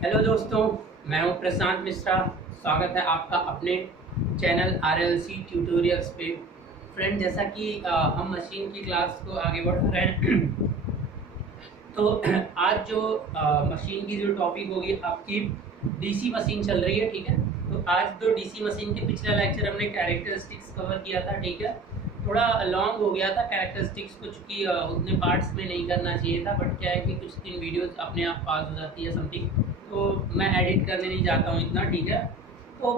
Hello दोस्तों, मैं हूं प्रशांत मिश्रा। स्वागत है आपका अपने चैनल RLC ट्यूटोरियल्स पे। फ्रेंड, जैसा कि हम मशीन की क्लास को आगे बढ़ा रहे हैं तो आज जो मशीन की जो टॉपिक होगी आपकी डीसी मशीन चल रही है, ठीक है। तो आज तो डीसी मशीन के पिछला लेक्चर हमने कैरेक्टरिस्टिक्स कवर किया था, ठीक है। थोड़ा लॉन्ग हो गया था कैरेक्टरिस्टिक्स को, चूँकि उतने पार्ट्स में नहीं करना चाहिए था, बट क्या है कि कुछ दिन वीडियोस अपने आप पास हो जाती है समथिंग, तो मैं एडिट करने नहीं जाता हूँ इतना, ठीक है। तो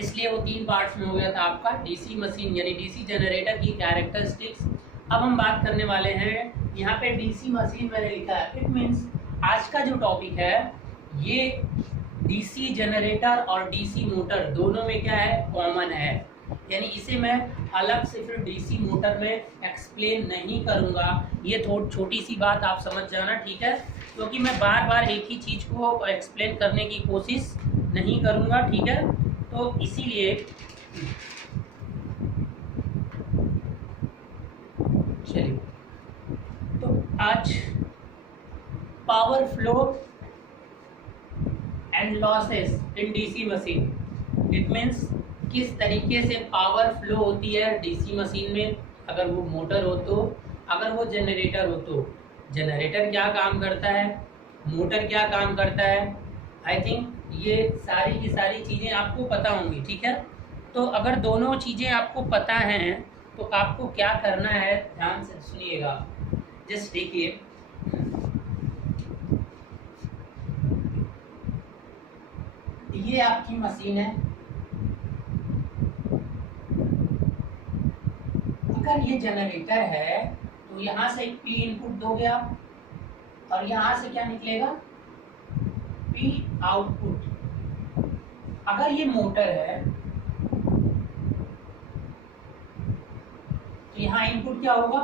इसलिए वो 3 पार्ट्स में हो गया था आपका डीसी मशीन यानी डीसी जनरेटर की कैरेक्टरिस्टिक्स। अब हम बात करने वाले हैं यहाँ पे डीसी मशीन मैंने लिखा है, इट मीन्स आज का जो टॉपिक है ये डीसी जनरेटर और डीसी मोटर दोनों में क्या है, कॉमन है। यानी इसे मैं अलग से फिर डीसी मोटर में एक्सप्लेन नहीं करूँगा। ये थोड़ी छोटी सी बात आप समझ जाना, ठीक है, क्योंकि मैं बार बार एक ही चीज़ को एक्सप्लेन करने की कोशिश नहीं करूँगा, ठीक है। तो इसीलिए चलिए, तो आज power flow and losses in DC machine, it means किस तरीके से पावर फ्लो होती है डीसी मशीन में, अगर वो मोटर हो तो, अगर वो जनरेटर हो तो। जनरेटर क्या काम करता है, मोटर क्या काम करता है, आई थिंक ये सारी की सारी चीज़ें आपको पता होंगी, ठीक है। तो अगर दोनों चीज़ें आपको पता हैं तो आपको क्या करना है, ध्यान से सुनिएगा। जस्ट देखिए, ये आपकी मशीन है। अगर ये जनरेटर है तो यहाँ से P इनपुट दोगे आप, और यहाँ से क्या निकलेगा, P आउटपुट। अगर ये मोटर है तो यहाँ इनपुट क्या होगा,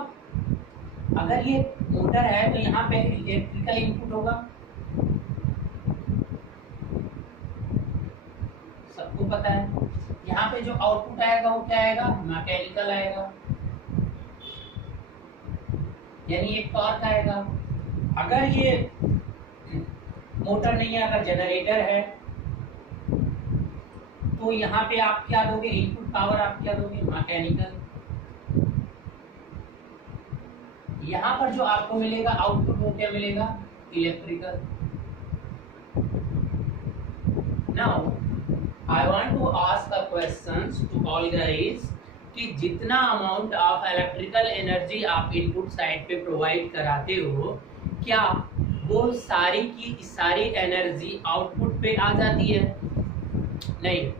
अगर ये मोटर है तो यहाँ पे इलेक्ट्रिकल इनपुट होगा, सबको पता है। यहाँ पे जो आउटपुट आएगा वो क्या आएगा, मैकेनिकल आएगा, यानी एक टॉर्क आएगा। अगर ये मोटर नहीं है, अगर जनरेटर है, तो यहाँ पे आप क्या दोगे, इनपुट पावर आप क्या दोगे, मैकेनिकल। यहाँ पर जो आपको मिलेगा आउटपुट वो क्या मिलेगा, electrical. Now I want to ask a questions to all guys कि जितना अमाउंट ऑफ इलेक्ट्रिकल एनर्जी आप इनपुट साइड पे प्रोवाइड कराते हो, क्या वो सारी की सारी एनर्जी आउटपुट पे आ जाती है? नहीं,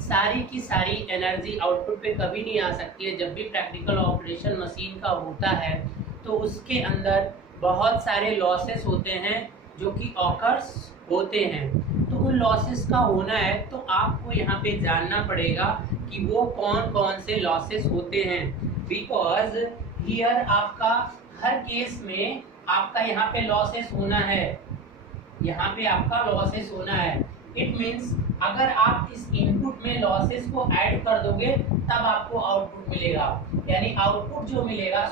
सारी की सारी एनर्जी आउटपुट पे कभी नहीं आ सकती है। जब भी प्रैक्टिकल ऑपरेशन मशीन का होता है तो उसके अंदर बहुत सारे लॉसेस होते हैं जो कि ऑकर्स होते हैं। तो उन लॉसेस का होना है तो आपको यहाँ पे जानना पड़ेगा कि वो कौन कौन से लॉसेस होते हैं, बिकॉज हियर आपका हर केस में आपका यहाँ पे लॉसेस होना है, यहाँ पे आपका लॉसेस होना है। इट मीन्स अगर आप इस इनपुट में लॉसेस को ऐड कर दोगे तब आपको आउटपुट मिलेगा। यानी आउटपुट जो मिलेगा,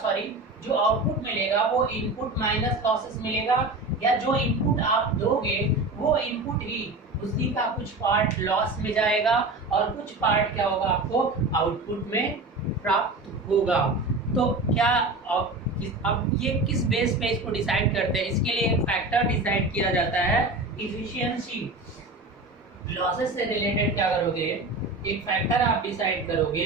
जो आउटपुट मिलेगा वो इनपुट माइनस लॉसेस मिलेगा, या जो इनपुट आप दोगे वो इनपुट ही उसी का कुछ पार्ट लॉस में जाएगा और कुछ पार्ट क्या होगा, आपको आउटपुट में प्राप्त होगा। तो क्या अब ये किस बेस पे इसको डिसाइड करते हैं, इसके लिए एक फैक्टर डिसाइड किया जाता है, इफिशियंसी। लॉसेस से रिलेटेड क्या करोगे, एक फैक्टर आप डिसाइड करोगे,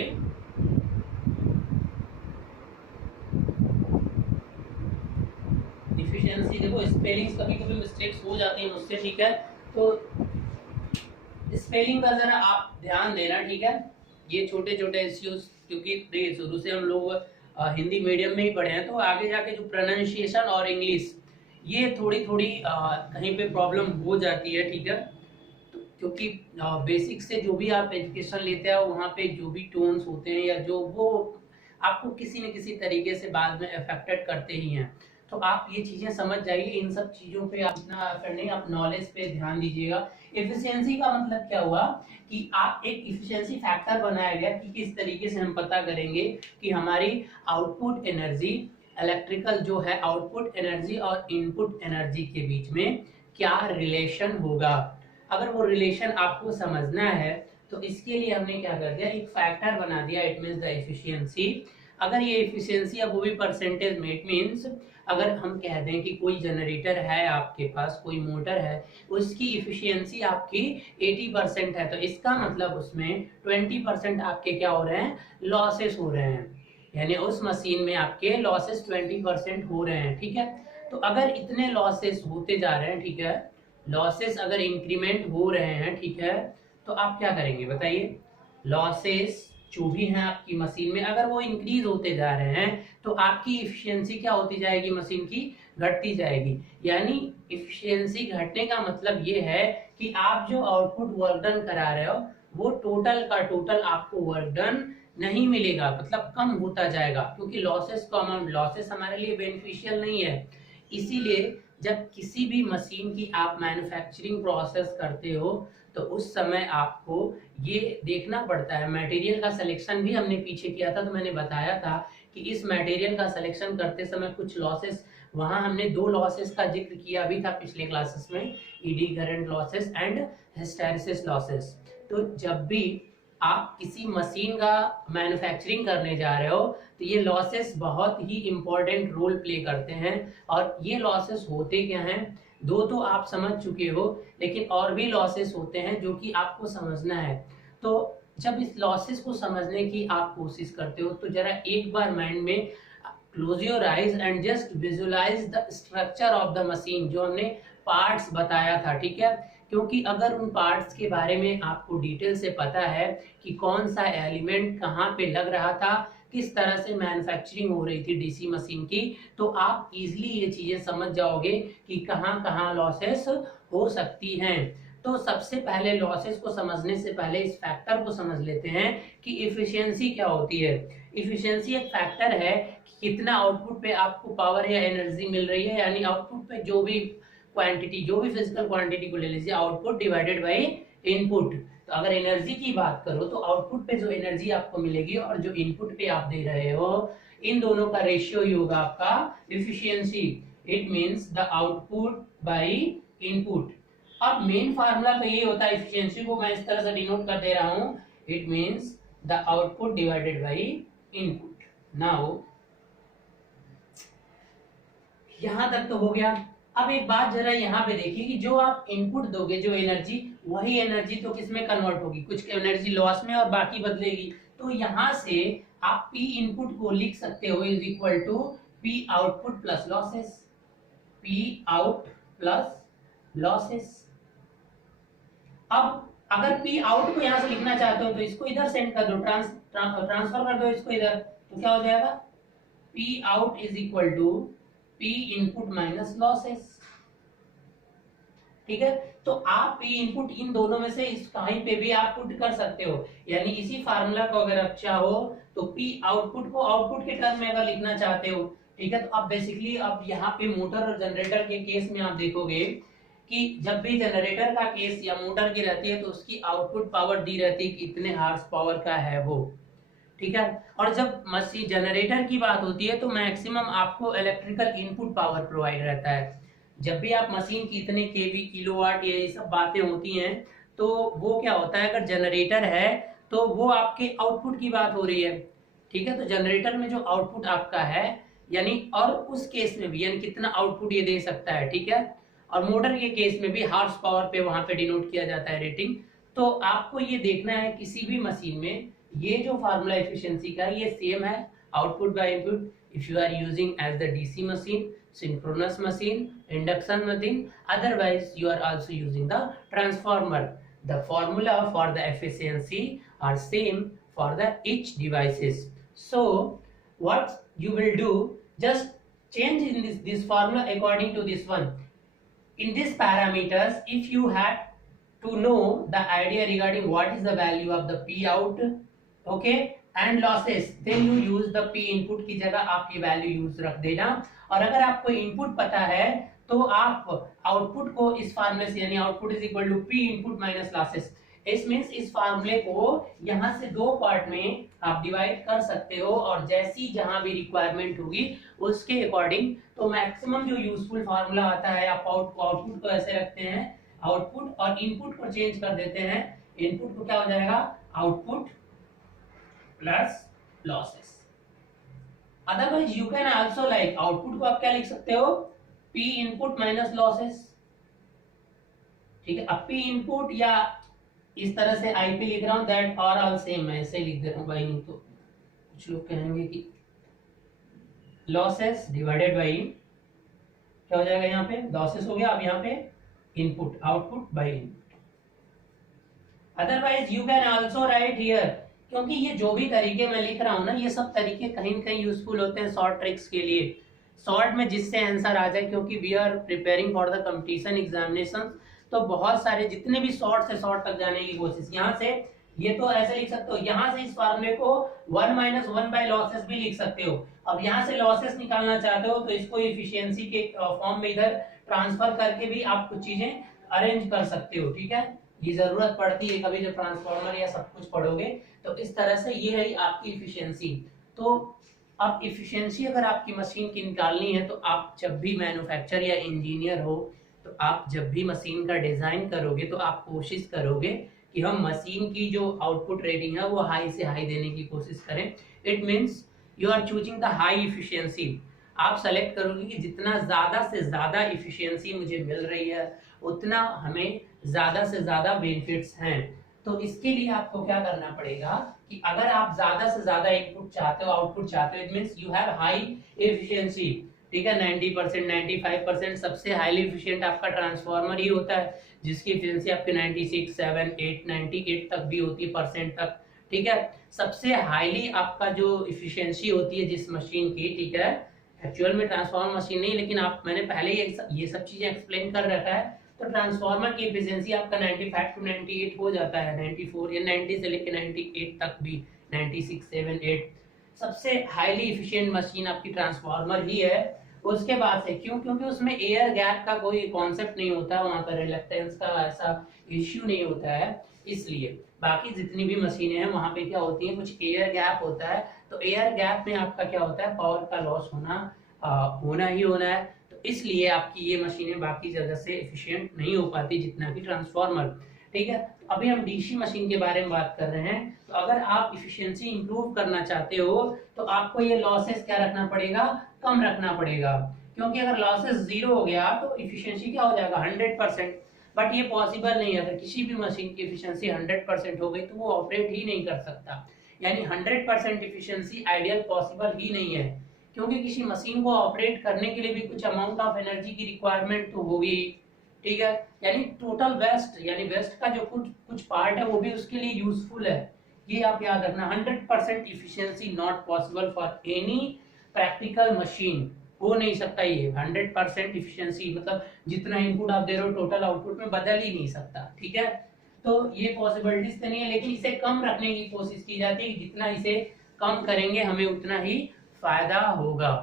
इफिशियंसी। देखो स्पेलिंग्स कभी कभी मिस्टेक्स हो जाती हैं मुझसे, ठीक है, तो स्पेलिंग का जरा आप ध्यान देना, ठीक है। ये छोटे छोटे इश्यूज, क्योंकि शुरू से हम लोग हिंदी मीडियम में ही पढ़े हैं, तो आगे जाके जो प्रोनाउंसिएशन और इंग्लिश ये थोड़ी थोड़ी कहीं पे प्रॉब्लम हो जाती है, ठीक है। तो क्योंकि बेसिक से जो भी आप एजुकेशन लेते हैं वहाँ पे जो भी टोन्स होते हैं या जो वो आपको किसी न किसी तरीके से बाद में अफेक्टेड करते ही हैं। तो आप ये चीज़ें समझ जाइए, इन सब चीज़ों पे आप इतना एफर्ट नहीं, आप नॉलेज पे ध्यान दीजिएगा। एफिशिएंसी का मतलब क्या हुआ कि आप एक एफिशिएंसी फैक्टर बनाया गया कि किस तरीके से हम पता करेंगे कि हमारी आउटपुट एनर्जी इलेक्ट्रिकल जो है आउटपुट एनर्जी और इनपुट एनर्जी के बीच में क्या रिलेशन होगा। अगर वो रिलेशन आपको समझना है तो इसके लिए हमने क्या कर दिया, एक फैक्टर बना दिया, इट मीन्स द एफिशिएंसी। अगर ये एफिशिएंसी अब वो भी परसेंटेज में, इट मीन्स अगर हम कह दें कि कोई जनरेटर है आपके पास, कोई मोटर है, उसकी इफिशियंसी आपकी 80% है, तो इसका मतलब उसमें 20% आपके क्या हो रहे हैं, लॉसेस हो रहे हैं। यानी उस मशीन में आपके लॉसेस 20% हो रहे हैं। ठीक है, तो अगर इतने लॉसेस होते जा रहे हैं, ठीक है, लॉसेस अगर इंक्रीमेंट हो रहे हैं, ठीक है, तो आप क्या करेंगे बताइए। लॉसेस जो भी हैं आपकी मशीन में अगर वो इंक्रीज होते जा रहे हैं तो आपकी इफिशियंसी क्या होती जाएगी, मशीन की घटती जाएगी। यानी इफिशियंसी घटने का मतलब ये है कि आप जो आउटपुट वर्क डन करा रहे हो वो टोटल का टोटल आपको वर्क डन नहीं मिलेगा, मतलब कम होता जाएगा, क्योंकि लॉसेस का अमाउंट, लॉसेस हमारे लिए बेनिफिशियल नहीं है। इसीलिए जब किसी भी मशीन की आप मैन्युफैक्चरिंग प्रोसेस करते हो तो उस समय आपको ये देखना पड़ता है। मटेरियल का सिलेक्शन भी हमने पीछे किया था, तो मैंने बताया था कि इस मटेरियल का सिलेक्शन करते समय कुछ लॉसेस, वहां हमने 2 लॉसेस का जिक्र किया भी था पिछले क्लासेस में, eddy current losses and hysteresis losses. तो जब भी आप किसी मशीन का मैन्युफैक्चरिंग करने जा रहे हो तो ये लॉसेस बहुत ही इंपॉर्टेंट रोल प्ले करते हैं। और ये लॉसेस होते क्या हैं, 2 तो आप समझ चुके हो, लेकिन और भी लॉसेस होते हैं जो कि आपको समझना है। तो जब इस लॉसेस को समझने की आप कोशिश करते हो तो जरा एक बार माइंड में close your eyes and just visualise the structure of the machine, जो हमने पार्ट्स बताया था। ठीक है, क्योंकि अगर उन पार्ट्स के बारे में आपको डिटेल से पता है कि कौन सा एलिमेंट कहाँ पे लग रहा था, किस तरह से मैन्युफैक्चरिंग हो रही थी डीसी मशीन की, तो आप इजीली ये चीजें समझ जाओगे कि कहाँ कहाँ लॉसेस हो सकती हैं। तो सबसे पहले लॉसेस को समझने से पहले इस फैक्टर को समझ लेते हैं कि इफिशियंसी क्या होती है। इफिशियंसी एक फैक्टर है कि कितना आउटपुट पे आपको पावर या एनर्जी मिल रही है, यानी आउटपुट पे जो भी क्वांटिटी, जो भी फिजिकल क्वांटिटी को ले लीजिए, आउटपुट डिवाइडेड बाय इनपुट। तो अगर एनर्जी की बात करो तो आउटपुट पे जो एनर्जी आपको मिलेगी और जो इनपुट पे आप दे रहे हो, इन दोनों का रेशियो ही होगा आपका efficiency. It means the output by input. अब मेन फार्मूला तो ये होता है, इफिशियंसी को मैं इस तरह से डिनोट कर दे रहा हूं, it means the output divided by input. Now यहां तक तो हो गया। अब एक बात जरा यहाँ पे देखिए कि जो आप इनपुट दोगे, जो एनर्जी, वही एनर्जी तो किसमें कन्वर्ट होगी, कुछ एनर्जी लॉस में और बाकी बदलेगी। तो यहां से आप पी इनपुट को लिख सकते हो is equal to P output plus losses, P out plus losses. अब अगर पी आउट को यहां से लिखना चाहते हो तो इसको इधर सेंड कर दो, ट्रांसफर कर दो इसको इधर, तो क्या हो जाएगा, P out is equal to P input minus losses. ठीक है, तो आप पी इनपुट इन दोनों में से इस कहीं पे भी आप पुट कर सकते हो, यानी इसी फार्मूला को अगर आप चाहो तो पी आउटपुट को आउटपुट के टर्म में अगर लिखना चाहते हो, ठीक है, तो आप बेसिकली अब यहाँ पे मोटर और जनरेटर के केस में आप देखोगे कि जब भी जनरेटर का केस या मोटर की रहती है तो उसकी आउटपुट पावर दी रहती है कि इतने हार्स पावर का है वो। ठीक है, और जब मशीन जनरेटर की बात होती है तो मैक्सिमम आपको इलेक्ट्रिकल इनपुट पावर प्रोवाइड रहता है। जब भी आप मशीन की इतने केवी, किलोवाट, ये सब बातें होती हैं तो वो क्या होता है, अगर जनरेटर है तो वो आपके आउटपुट की बात हो रही है। ठीक है, तो जनरेटर में जो आउटपुट आपका है, यानी और उस केस में भी यानी कितना आउटपुट ये दे सकता है। ठीक है, और मोटर के केस में भी हार्स पावर पे वहां पे डिनोट किया जाता है रेटिंग। तो आपको ये देखना है किसी भी मशीन में ये जो फार्मूला एफिशिएंसी का ये सेम है, output by input, if you are using as the DC machine, synchronous machine, induction machine, otherwise you are also using the transformer. The formula for the efficiency are same for the each devices. So what you will do, just change in this formula according to this one. In these parameters, if you had to know the idea regarding what is the value of the P out, okay, and losses, then you use the P input की जगह आप ये value use रख देना। और अगर आपको input पता है तो आप आउटपुट को इस फार्मूले से, यानी output is equal to P input minus losses, इस मीन्स इस फार्मूले को यहाँ से दो पार्ट में आप डिवाइड कर सकते हो और जैसी जहां भी रिक्वायरमेंट होगी उसके अकॉर्डिंग। तो मैक्सिमम जो यूजफुल फार्मूला आता है, आप आउटपुट को ऐसे रखते हैं, आउटपुट और इनपुट को चेंज कर देते हैं। इनपुट को क्या हो जाएगा, output plus losses. Otherwise you can also like output को आप क्या लिख सकते हो, पी इनपुट माइनस लॉसेस। ठीक है, अब पी इनपुट या इस तरह से आईपी लिख रहा हूं, दैट और ऑल सेम, मैं ऐसे लिख दे रहा हूं भाई, नहीं तो कुछ लोग कहेंगे कि लॉसेस डिवाइडेड बाई क्या हो जाएगा, यहाँ पे लॉसेस हो गया, अब यहाँ पे input output by input. Otherwise you can also right here, क्योंकि ये जो भी तरीके मैं लिख रहा हूं ना, ये सब तरीके कहीं न कहीं यूजफुल होते हैं शॉर्ट ट्रिक्स के लिए, शॉर्ट में जिससे आंसर आ जाए, क्योंकि we are preparing for the competition examination. तो बहुत सारे जितने भी शॉर्ट से शॉर्ट तक जाने की कोशिश, यहाँ से ये तो ऐसे लिख सकते हो, यहाँ से इस फार्मूले को 1 - 1 बाय लॉसेस भी लिख सकते हो। अब यहाँ से लॉसेस निकालना चाहते हो तो इसको इफिशियंसी के फॉर्म में इधर ट्रांसफर करके भी आप कुछ चीजें अरेंज कर सकते हो। ठीक है, ये जरूरत पड़ती है कभी जब ट्रांसफॉर्मर या सब कुछ पढ़ोगे, तो इस तरह से ये रही आपकी इफिशियंसी। तो अब इफिशियंसी अगर आपकी मशीन की निकालनी है, तो आप जब भी मैन्युफैक्चर या इंजीनियर हो, तो आप जब भी मशीन का डिजाइन करोगे तो आप कोशिश करोगे कि हम मशीन की जो आउटपुट रेटिंग है वो हाई से हाई देने की कोशिश करें। It means you are choosing the high efficiency. आप सेलेक्ट करोगे कि जितना ज्यादा से ज्यादा इफिशियंसी मुझे मिल रही है, उतना हमें ज्यादा से ज्यादा बेनिफिट्स हैं। तो इसके लिए आपको क्या करना पड़ेगा कि अगर आप ज्यादा से ज्यादा इनपुट चाहते हो, आउटपुट चाहते हो, it means you have high efficiency. ठीक है, 90%, 95% सबसे हाईली एफिशिएंट आपका ट्रांसफार्मर ही होता है, जिसकी एफिशिएंसी आपके 96, 7, 8, 98 तक भी होती है परसेंट तक। ठीक है, सबसे हाईली आपका जो एफिशिएंसी होती है जिस मशीन की, ठीक है, एक्चुअल में ट्रांसफार्मर मशीन नहीं, लेकिन आप मैंने पहले ये सब चीजें एक्सप्लेन कर रखा है। तो ट्रांसफार्मर की एफिशिएंसी आपका 95 to 98 हो जाता है, 94 या 90 से लेकर 98 तक भी, 96, 7, 8 सबसे हाईली एफिशिएंट मशीन आपकी ट्रांसफार्मर ही है। उसके बाद से क्यों, क्योंकि उसमें एयर गैप का कोई कॉन्सेप्ट नहीं होता, वहां पर रिलक्टेंस का ऐसा इश्यू नहीं होता है, इसलिए। बाकी जितनी भी मशीनें हैं वहां पे क्या होती है, कुछ एयर गैप होता है। तो एयर गैप में आपका क्या होता है, पावर का लॉस होना ही होना है। तो इसलिए आपकी ये मशीनें बाकी जगह से एफिशिएंट नहीं हो पाती जितना कि ट्रांसफार्मर। ठीक है, अभी हम डीसी मशीन के बारे में बात कर रहे हैं। तो अगर आप इफिशियंसी इंप्रूव करना चाहते हो तो आपको ये लॉसेस क्या रखना पड़ेगा, कम रखना पड़ेगा, क्योंकि अगर लॉसेस 0 हो गया तो इफिशियंसी क्या हो जाएगा, 100%। बट ये पॉसिबल नहीं है, अगर किसी भी मशीन की इफिशियंसी 100% हो गई तो वो ऑपरेट ही नहीं कर सकता। यानी 100% इफिशियंसी आइडियल पॉसिबल ही नहीं है, क्योंकि किसी मशीन को ऑपरेट करने के लिए भी कुछ अमाउंट ऑफ एनर्जी की रिक्वायरमेंट तो होगी। ठीक है, यानी टोटल वेस्ट, यानी वेस्ट का जो कुछ पार्ट है वो भी उसके लिए यूजफुल है, ये आप याद रखना। 100% efficiency not possible for any practical machine, हो नहीं सकता ये 100% इफिशियंसी, मतलब जितना इनपुट आप दे रहे हो टोटल आउटपुट में बदल ही नहीं सकता। ठीक है, तो ये पॉसिबिलिटीज तो नहीं है, लेकिन इसे कम रखने की कोशिश की जाती है, जितना इसे कम करेंगे हमें उतना ही फायदा होगा।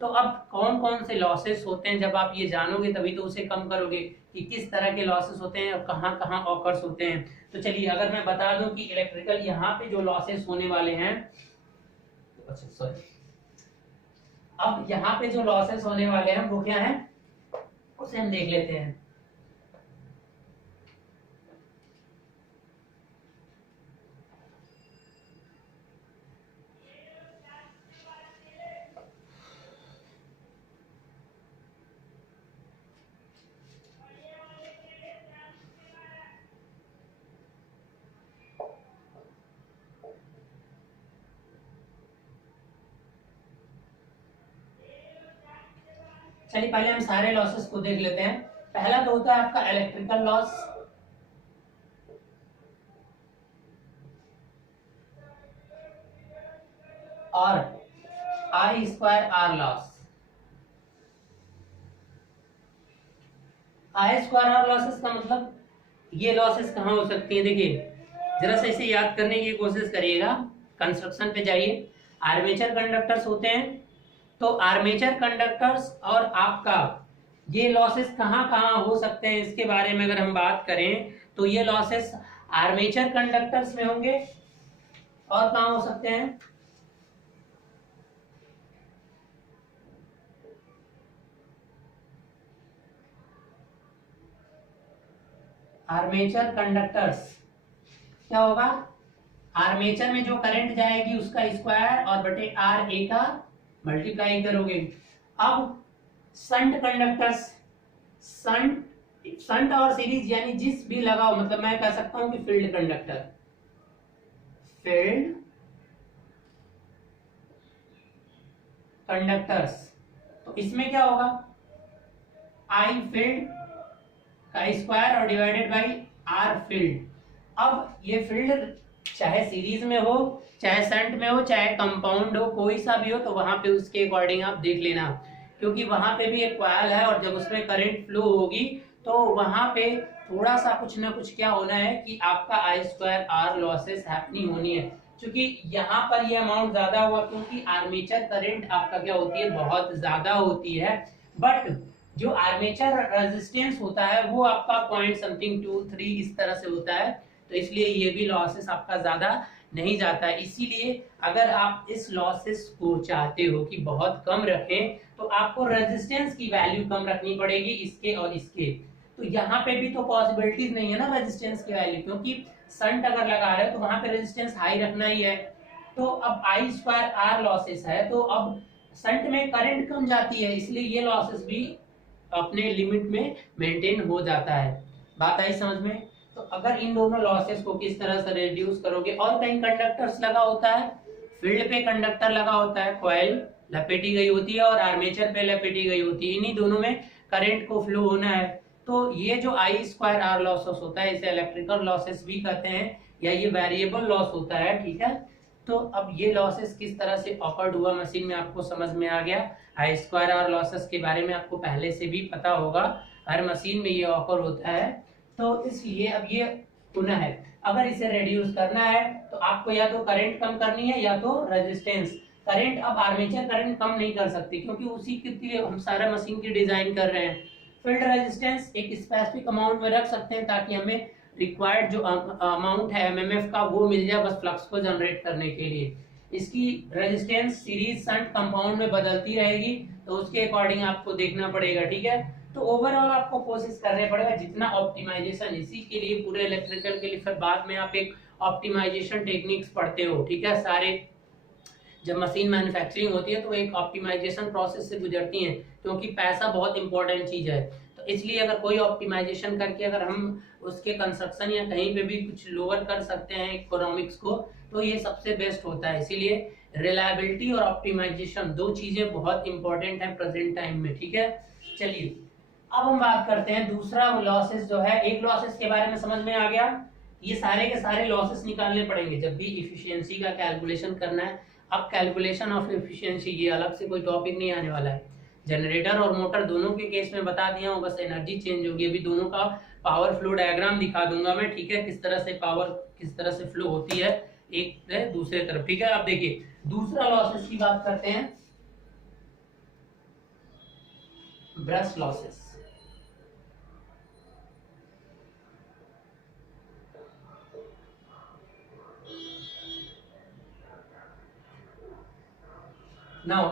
तो अब कौन कौन से लॉसेस होते हैं, जब आप ये जानोगे तभी तो उसे कम करोगे कि किस तरह के लॉसेस होते हैं और कहाँ कहाँ ऑकर्स होते हैं। तो चलिए अगर मैं बता दूं कि इलेक्ट्रिकल यहाँ पे जो लॉसेस होने वाले हैं, अच्छा सॉरी, अब यहाँ पे जो लॉसेस होने वाले हैं वो क्या है, उसे हम देख लेते हैं। चलिए पहले हम सारे लॉसेस को देख लेते हैं। पहला तो होता है आपका इलेक्ट्रिकल लॉस, और I²R लॉस। I²R लॉसेस का मतलब ये लॉसेस कहाँ हो सकती है, देखिए जरा सा इसे याद करने की कोशिश करिएगा। कंस्ट्रक्शन पे जाइए, आर्मेचर कंडक्टर्स होते हैं, तो आर्मेचर कंडक्टर्स और आपका ये लॉसेस कहाँ कहाँ हो सकते हैं, इसके बारे में अगर हम बात करें तो ये लॉसेस आर्मेचर कंडक्टर्स में होंगे, और कहाँ हो सकते हैं? आर्मेचर कंडक्टर्स क्या होगा? आर्मेचर में जो करंट जाएगी उसका स्क्वायर और बटे आर ए का मल्टीप्लाई करोगे। अब संट कंडक्टर्स, संट और सीरीज यानी जिस भी लगाओ, मतलब मैं कह सकता हूं कि फील्ड कंडक्टर, फील्ड कंडक्टर्स, तो इसमें क्या होगा? आई फील्ड का स्क्वायर और डिवाइडेड बाई आर फील्ड। अब ये फील्ड चाहे सीरीज में हो, चाहे शंट में हो, चाहे कंपाउंड हो, कोई सा भी हो, तो वहां पे उसके अकॉर्डिंग आप देख लेना, क्योंकि वहां पे भी एक कॉइल है और जब उसमें करंट फ्लो होगी तो वहां पे थोड़ा सा कुछ ना कुछ क्या होना है कि आपका आई स्क्वायर आर लॉसेस हैपनिंग होनी है। क्योंकि यहाँ पर ये अमाउंट ज्यादा हुआ क्योंकि आर्मेचर करंट आपका क्या होती है, बहुत ज्यादा होती है, बट जो आर्मेचर रेजिस्टेंस होता है वो आपका पॉइंट समथिंग 2-3 इस तरह से होता है, तो इसलिए ये भी लॉसेस आपका ज्यादा नहीं जाता है। इसीलिए अगर आप इस लॉसेस को चाहते हो कि बहुत कम रखें तो आपको रेजिस्टेंस की वैल्यू कम रखनी पड़ेगी, इसके और इसके। तो यहाँ पे भी तो पॉसिबिलिटीज नहीं है ना रेजिस्टेंस की वैल्यू, क्योंकि शंट अगर लगा रहे हो तो वहां पे रेजिस्टेंस हाई रखना ही है। तो अब आई स्क्वायर आर लॉसेस है, तो अब शंट में करंट कम जाती है, इसलिए ये लॉसेस भी अपने लिमिट में मेंटेन हो जाता है। बात आई समझ में? तो अगर इन दोनों लॉसेस को किस तरह से रिड्यूस करोगे, और कहीं कंडक्टर्स लगा होता है, फील्ड पे कंडक्टर लगा होता है, कॉइल लपेटी गई होती है और आर्मेचर पे लपेटी गई होती है, इन्हीं दोनों में करंट को फ्लो होना है। तो ये जो आई स्क्वायर आर लॉसेस होता है इसे इलेक्ट्रिकल लॉसेस भी कहते हैं, या ये वेरिएबल लॉस होता है, ठीक है। तो अब ये लॉसेस किस तरह से ऑकर्ड हुआ मशीन में आपको समझ में आ गया। आई स्क्वायर आर लॉसेस के बारे में आपको पहले से भी पता होगा, हर मशीन में ये ऑकर होता है। तो इसलिए अब ये पुनः है, अगर इसे रिड्यूस करना है तो आपको या तो करंट कम करनी है या तो रेजिस्टेंस। करंट अब आर्मेचर करंट कम नहीं कर सकती क्योंकि उसी के लिए हम सारा मशीन की डिजाइन कर रहे हैं। फील्ड रेजिस्टेंस एक स्पेसिफिक अमाउंट में रख सकते हैं ताकि हमें रिक्वायर्ड जो अमाउंट है एमएमएफ का वो मिल जाए, बस फ्लक्स को जनरेट करने के लिए। इसकी रेजिस्टेंस सीरीज शंट कंपाउंड में बदलती रहेगी, तो उसके अकॉर्डिंग आपको देखना पड़ेगा, ठीक है। तो ओवरऑल आपको कोशिश करने पड़ेगा जितना ऑप्टिमाइजेशन, इसी के लिए पूरे इलेक्ट्रिकल के लिए फिर बाद में आप एक ऑप्टिमाइजेशन टेक्निक्स पढ़ते हो, ठीक है। सारे जब मशीन मैन्युफैक्चरिंग होती है तो एक ऑप्टिमाइजेशन प्रोसेस से गुजरती है, क्योंकि पैसा बहुत इंपॉर्टेंट चीज है। तो इसलिए अगर कोई ऑप्टिमाइजेशन करके अगर हम उसके कंस्ट्रक्शन या कहीं पे भी कुछ लोअर कर सकते हैं इकोनॉमिक्स को, तो ये सबसे बेस्ट होता है। इसीलिए रिलायबिलिटी और ऑप्टिमाइजेशन दो चीजें बहुत इंपॉर्टेंट है प्रेजेंट टाइम में, ठीक है। चलिए अब हम बात करते हैं दूसरा लॉसेस जो है। एक लॉसेस के बारे में समझ में आ गया, ये सारे के सारे लॉसेस निकालने पड़ेंगे जब भी इफिशियंसी का कैलकुलेशन करना है। अब कैलकुलेशन ऑफ एफिशिएंसी ये अलग से कोई टॉपिक नहीं आने वाला है, जनरेटर और मोटर दोनों के केस में बता दिया हूँ, बस एनर्जी चेंज होगी। अभी दोनों का पावर फ्लो डायग्राम दिखा दूंगा मैं, ठीक है, किस तरह से पावर किस तरह से फ्लो होती है एक से दूसरे तरफ, ठीक है। अब देखिए दूसरा लॉसेस की बात करते हैं, brush losses. Now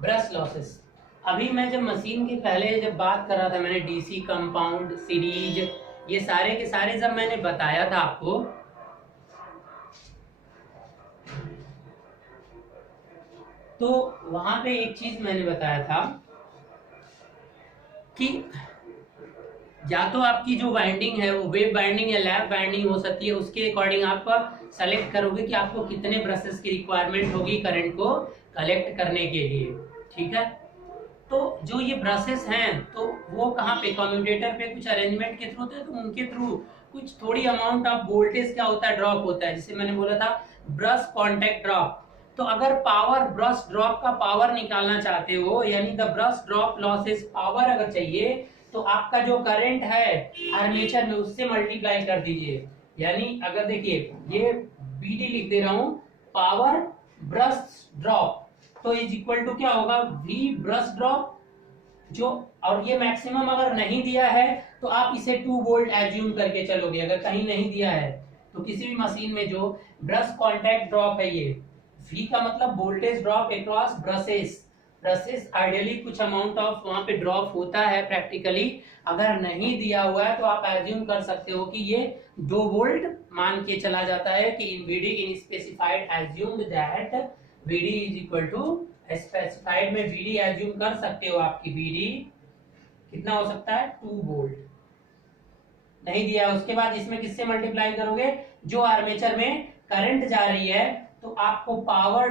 brush losses, अभी मैं जब मशीन के पहले जब बात कर रहा था, मैंने डीसी कंपाउंड सीरीज ये सारे के सारे जब मैंने बताया था आपको, तो वहां पे एक चीज मैंने बताया था कि या तो आपकी जो बाइंडिंग है वो वेव बाइंडिंग या लैप बाइंडिंग हो सकती है, उसके अकॉर्डिंग आप सेलेक्ट करोगे कि आपको कितने ब्रशेस की रिक्वायरमेंट होगी करंट को कलेक्ट करने के लिए, ठीक है। तो जो ये ब्रशेस हैं तो वो कहाँ पे कम्यूटेटर पे कुछ अरेंजमेंट के थ्रू होते हैं, तो उनके थ्रू कुछ थोड़ी अमाउंट ऑफ वोल्टेज क्या होता है ड्रॉप होता है, जिसे मैंने बोला था ब्रश कॉन्टेक्ट ड्रॉप। तो अगर पावर ब्रश ड्रॉप का पावर निकालना चाहते हो, यानी the brush drop losses power अगर चाहिए, तो आपका जो करंट है आर्मेचर में उससे मल्टीप्लाई कर दीजिए। यानी अगर देखिए ये बीडी लिख दे रहा हूं, पावर ब्रश ड्रॉप, तो इज इक्वल टू क्या होगा, वी ब्रश ड्रॉप जो, और ये मैक्सिमम अगर नहीं दिया है तो आप इसे 2 वोल्ट एज्यूम करके चलोगे। अगर कहीं नहीं दिया है तो किसी भी मशीन में जो ब्रश कांटेक्ट ड्रॉप है, ये V का मतलब voltage drop across brushes, brushes ideally कुछ अमाउंट ऑफ वहां पे ड्रॉप होता है प्रैक्टिकली। अगर नहीं दिया हुआ है तो आप एज्यूम कर सकते हो कि ये 2 वोल्ट मान के चला जाता है कि in VD in specified assumed that VD is equal to, specified में VD एज्यूम कर सकते हो आपकी VD कितना हो सकता है 2 वोल्ट। नहीं दिया उसके बाद इसमें किससे मल्टीप्लाई करोगे, जो आर्मेचर में करंट जा रही है तो आपको पावर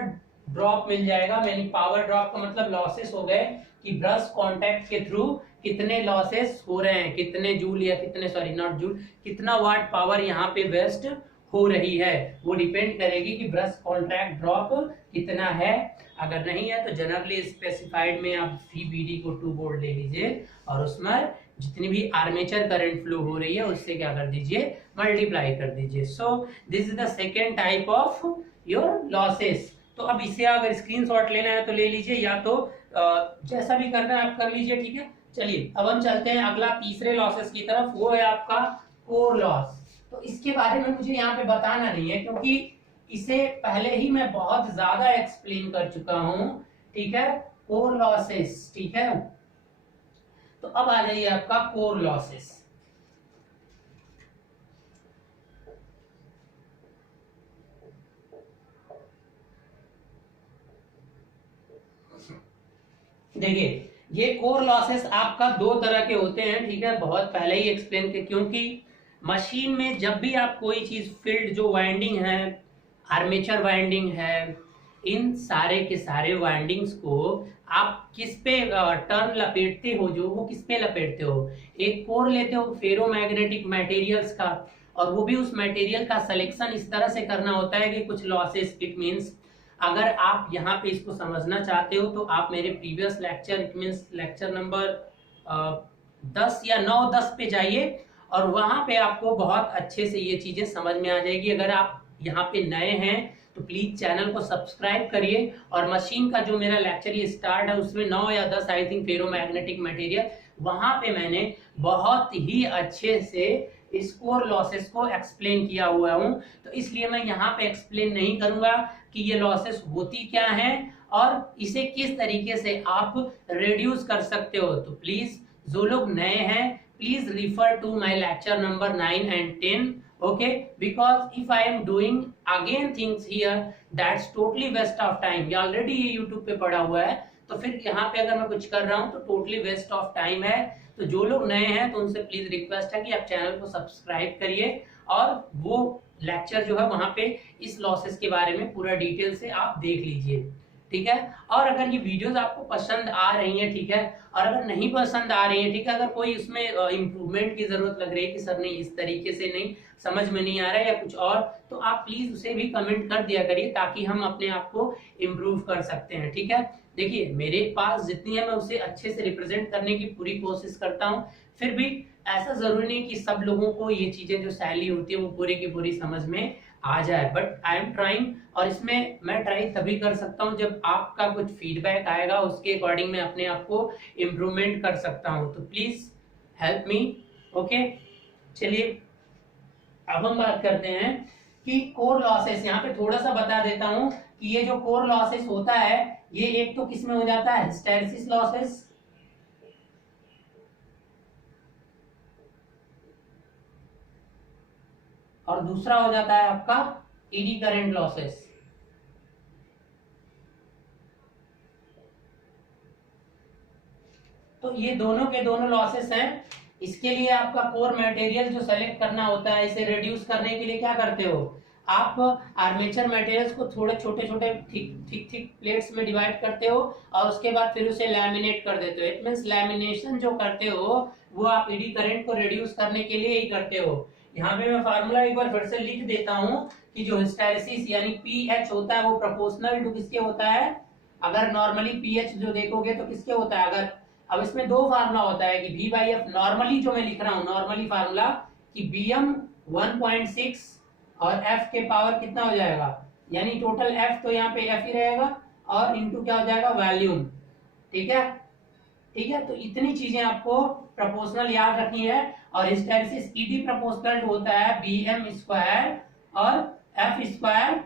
ड्रॉप मिल जाएगा। यानी पावर ड्रॉप का मतलब लॉसेस हो गए कि ब्रश कांटेक्ट के थ्रू कितने लॉसेस हो रहे हैं, कितने जूल या कितने, सॉरी नॉट जूल, कितना वाट पावर यहाँ पे वेस्ट हो रही है, वो डिपेंड करेगी कि ब्रश कांटेक्ट ड्रॉप कितना है। अगर नहीं है तो जनरली स्पेसिफाइड में आप VBD को 2 वोल्ट ले लीजिए और उसमें जितनी भी आर्मेचर करंट फ्लो हो रही है उससे क्या कर दीजिए, मल्टीप्लाई कर दीजिए। So this is the second type of your losses. तो अब इसे अगर स्क्रीनशॉट लेना है तो ले लीजिए, या तो जैसा भी करना है आप कर लीजिए, ठीक है। चलिए अब हम चलते हैं अगला तीसरे लॉसेस की तरफ, वो है आपका कोर लॉस। तो इसके बारे में मुझे यहाँ पे बताना नहीं है क्योंकि इसे पहले ही मैं बहुत ज्यादा एक्सप्लेन कर चुका हूं, ठीक है, कोर लॉसेस, ठीक है। तो अब आ जाइए आपका कोर लॉसेस। देखिए ये कोर लॉसेस आपका 2 तरह के होते हैं, ठीक है, बहुत पहले ही एक्सप्लेन किया। क्योंकि मशीन में जब भी आप कोई चीज फील्ड, जो वाइंडिंग है, आर्मेचर वाइंडिंग है, इन सारे के सारे वाइंडिंग्स को आप किस पे टर्न लपेटते हो, जो वो किस पे लपेटते हो, एक कोर लेते हो फेरोमैग्नेटिक मटेरियल्स का, और वो भी उस मटेरियल का सिलेक्शन इस तरह से करना होता है कि कुछ लॉसेस, इट मींस अगर आप यहाँ पे इसको समझना चाहते हो तो आप मेरे previous lecture, it means lecture number 10 या 9-10 पे जाइए और वहां पे आपको बहुत अच्छे से ये चीजें समझ में आ जाएगी। अगर आप यहाँ पे नए हैं तो प्लीज चैनल को सब्सक्राइब करिए, और मशीन का जो मेरा लेक्चर ये स्टार्ट है उसमें 9 या 10 आई थिंक फेरोमैग्नेटिक मटेरियल, वहां पे मैंने बहुत ही अच्छे से इस कोर लॉसेस को एक्सप्लेन किया हुआ हूं। तो इसलिए मैं यहाँ पे एक्सप्लेन नहीं करूंगा कि ये लॉसेस होती क्या है और इसे किस तरीके से आप रिड्यूस कर सकते हो। तो प्लीज जो लोग नए हैं, please refer to my lecture number 9 and 10, okay, because if I am doing again things here, that's totally waste of time। ये ऑलरेडी ये YouTube पे पड़ा हुआ है, तो फिर यहाँ पे अगर मैं कुछ कर रहा हूँ तो टोटली वेस्ट ऑफ टाइम है। तो जो लोग नए हैं तो उनसे प्लीज रिक्वेस्ट है कि आप चैनल को सब्सक्राइब करिए और वो लेक्चर जो है वहां पे इस लॉसेस के बारे में पूरा डिटेल से आप देख लीजिए, ठीक है। और अगर ये वीडियोस आपको पसंद आ रही हैं, ठीक है, और अगर नहीं पसंद आ रही है, ठीक है, अगर कोई उसमें इम्प्रूवमेंट की जरूरत लग रही है कि सर नहीं इस तरीके से नहीं समझ में नहीं आ रहा है या कुछ और, तो आप प्लीज उसे भी कमेंट कर दिया करिए ताकि हम अपने आप को इम्प्रूव कर सकते हैं, ठीक है। देखिए मेरे पास जितनी है मैं उसे अच्छे से रिप्रेजेंट करने की पूरी कोशिश करता हूँ, फिर भी ऐसा जरूरी नहीं कि सब लोगों को ये चीजें जो सैली होती है वो पूरी की पूरी समझ में आ जाए, बट आई एम ट्राइंग। और इसमें मैं ट्राई तभी कर सकता हूँ जब आपका कुछ फीडबैक आएगा, उसके अकॉर्डिंग मैं अपने आप को इम्प्रूवमेंट कर सकता हूँ। तो प्लीज हेल्प मी, ओके। चलिए अब हम बात करते हैं कि कोर लॉसेस। यहाँ पे थोड़ा सा बता देता हूँ कि ये जो कोर लॉसेस होता है ये एक तो किस में हो जाता है, हिस्टैरिसीस लॉसेस, और दूसरा हो जाता है आपका एडी करंट लॉसेस। तो ये दोनों के दोनों लॉसेस हैं। इसके लिए आपका कोर मटेरियल जो सेलेक्ट करना होता है, इसे रिड्यूस करने के लिए क्या करते हो, आप आर्मेचर मटेरियल्स को थोड़े छोटे छोटे ठीक प्लेट्स में डिवाइड करते हो और उसके बाद फिर उसे लैमिनेट कर देते हो। इट मींस लैमिनेशन जो करते हो वो आप एडी करंट को रिड्यूस करने के लिए ही करते हो। यहाँ पे मैं फार्मूला एक बार फिर से लिख देता हूँ कि जो हिस्टैरिसीस यानी पीएच होता है वो प्रोपोर्शनल टू किसके होता है, अगर नॉर्मली पीएच जो देखोगे तो किसके होता है, अगर अब इसमें 2 फार्मूला होता है कि V/F नॉर्मली जो मैं लिख रहा हूँ, नॉर्मली फार्मूला कि Bm 1.6 और F के पावर कितना हो जाएगा, यानी टोटल F तो यहाँ पे F ही रहेगा और इनटू क्या हो जाएगा वॉल्यूम, ठीक है। ठीक है, तो इतनी चीजें आपको प्रोपोर्शनल याद रखनी है। और हिस्टैरिसीस ईडी प्रोपोर्शनल होता है bm स्क्वायर और f स्क्वायर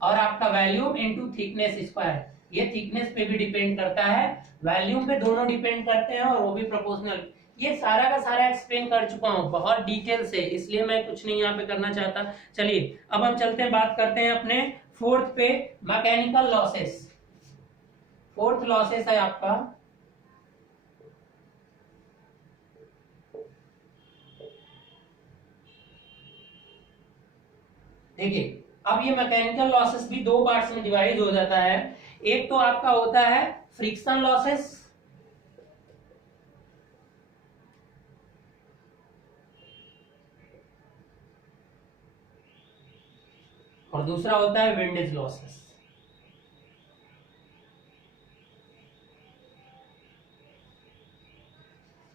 और आपका वॉल्यूम इनटू थिकनेस स्क्वायर। ये थिकनेस पे भी डिपेंड करता है, वॉल्यूम पे, दोनों डिपेंड करते हैं और वो भी प्रोपोर्शनल। ये सारा का सारा एक्सप्लेन कर चुका हूँ बहुत डिटेल से, इसलिए मैं कुछ नहीं यहाँ पे करना चाहता। चलिए अब हम चलते हैं, बात करते हैं अपने फोर्थ पे, मैकेनिकल लॉसेस। फोर्थ लॉसेस है आपका देखिए, अब ये मैकेनिकल लॉसेस भी दो पार्ट्स में डिवाइड हो जाता है। एक तो आपका होता है फ्रिक्शन लॉसेस, और दूसरा होता है विंडेज लॉसेस।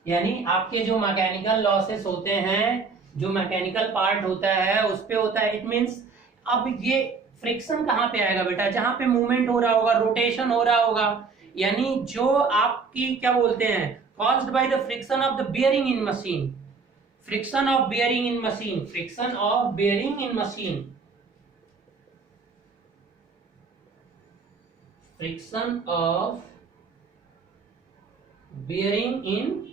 यानी आपके जो मैकेनिकल लॉसेस होते हैं, जो मैकेनिकल पार्ट होता है उस पे होता है, इट मींस अब ये फ्रिक्शन कहां पे आएगा बेटा, जहां पे मूवमेंट हो रहा होगा, रोटेशन हो रहा होगा, यानी जो आपकी क्या बोलते हैं, caused by the friction of the bearing in machine, friction of bearing in machine, friction of bearing in machine, friction of bearing in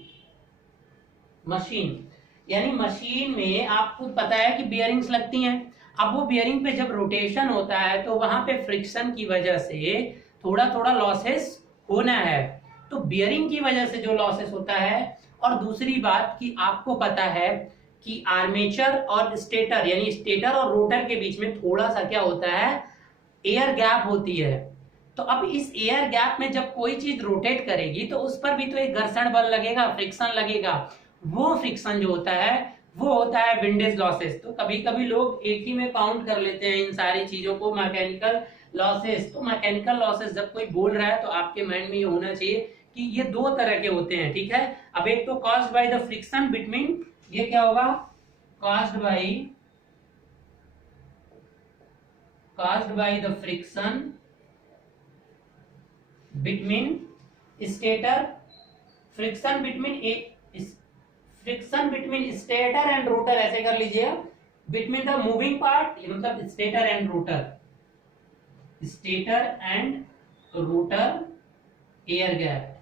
machine. यानी मशीन में आपको पता है कि बेयरिंग्स लगती हैं, अब वो बेयरिंग पे जब रोटेशन होता है तो वहां पे फ्रिक्शन की वजह से थोड़ा थोड़ा लॉसेस होना है, तो बेयरिंग की वजह से जो लॉसेस होता है। और दूसरी बात कि आपको पता है कि आर्मेचर और स्टेटर, यानी स्टेटर और रोटर के बीच में थोड़ा सा क्या होता है, एयर गैप होती है। तो अब इस एयर गैप में जब कोई चीज रोटेट करेगी तो उस पर भी तो एक घर्षण बल लगेगा, फ्रिक्शन लगेगा। वो फ्रिक्शन जो होता है वो होता है विंडेज लॉसेस। तो कभी कभी लोग एक ही में काउंट कर लेते हैं इन सारी चीजों को, मैकेनिकल लॉसेस। तो मैकेनिकल लॉसेस जब कोई बोल रहा है तो आपके माइंड में ये होना चाहिए कि ये दो तरह के होते हैं, ठीक है। अब एक तो caused by the friction between, ये क्या होगा, caused by the friction between stator, friction between stator and rotor, ऐसे कर लीजिए, बिटवीन द मूविंग पार्ट, मतलब stator and rotor air gap.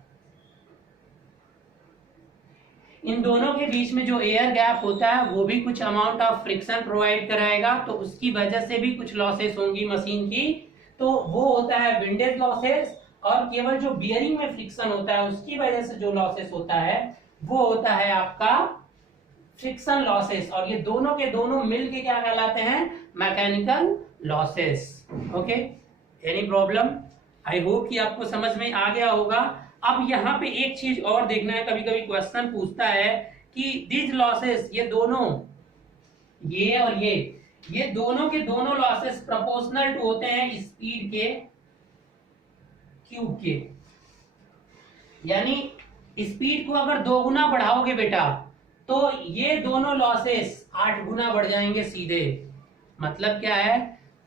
इन दोनों के बीच में जो एयर गैप होता है वो भी कुछ अमाउंट ऑफ फ्रिक्शन प्रोवाइड कराएगा, तो उसकी वजह से भी कुछ लॉसेस होंगी मशीन की, तो वो होता है विंडेज लॉसेस। और केवल जो बियरिंग में फ्रिक्शन होता है उसकी वजह से जो लॉसेस होता है वो होता है आपका फ्रिक्शन लॉसेस। और ये दोनों के दोनों मिलके क्या कहलाते हैं, mechanical losses. Okay, any problem? I hope कि आपको समझ में आ गया होगा। अब यहाँ पे एक चीज और देखना है, कभी कभी क्वेश्चन पूछता है कि दीज लॉसेस, ये दोनों, ये और ये दोनों के दोनों लॉसेस प्रोपोर्शनल टू होते हैं स्पीड के क्यूब के। यानी स्पीड को अगर 2 गुना बढ़ाओगे बेटा तो ये दोनों लॉसेस 8 गुना बढ़ जाएंगे सीधे। मतलब क्या है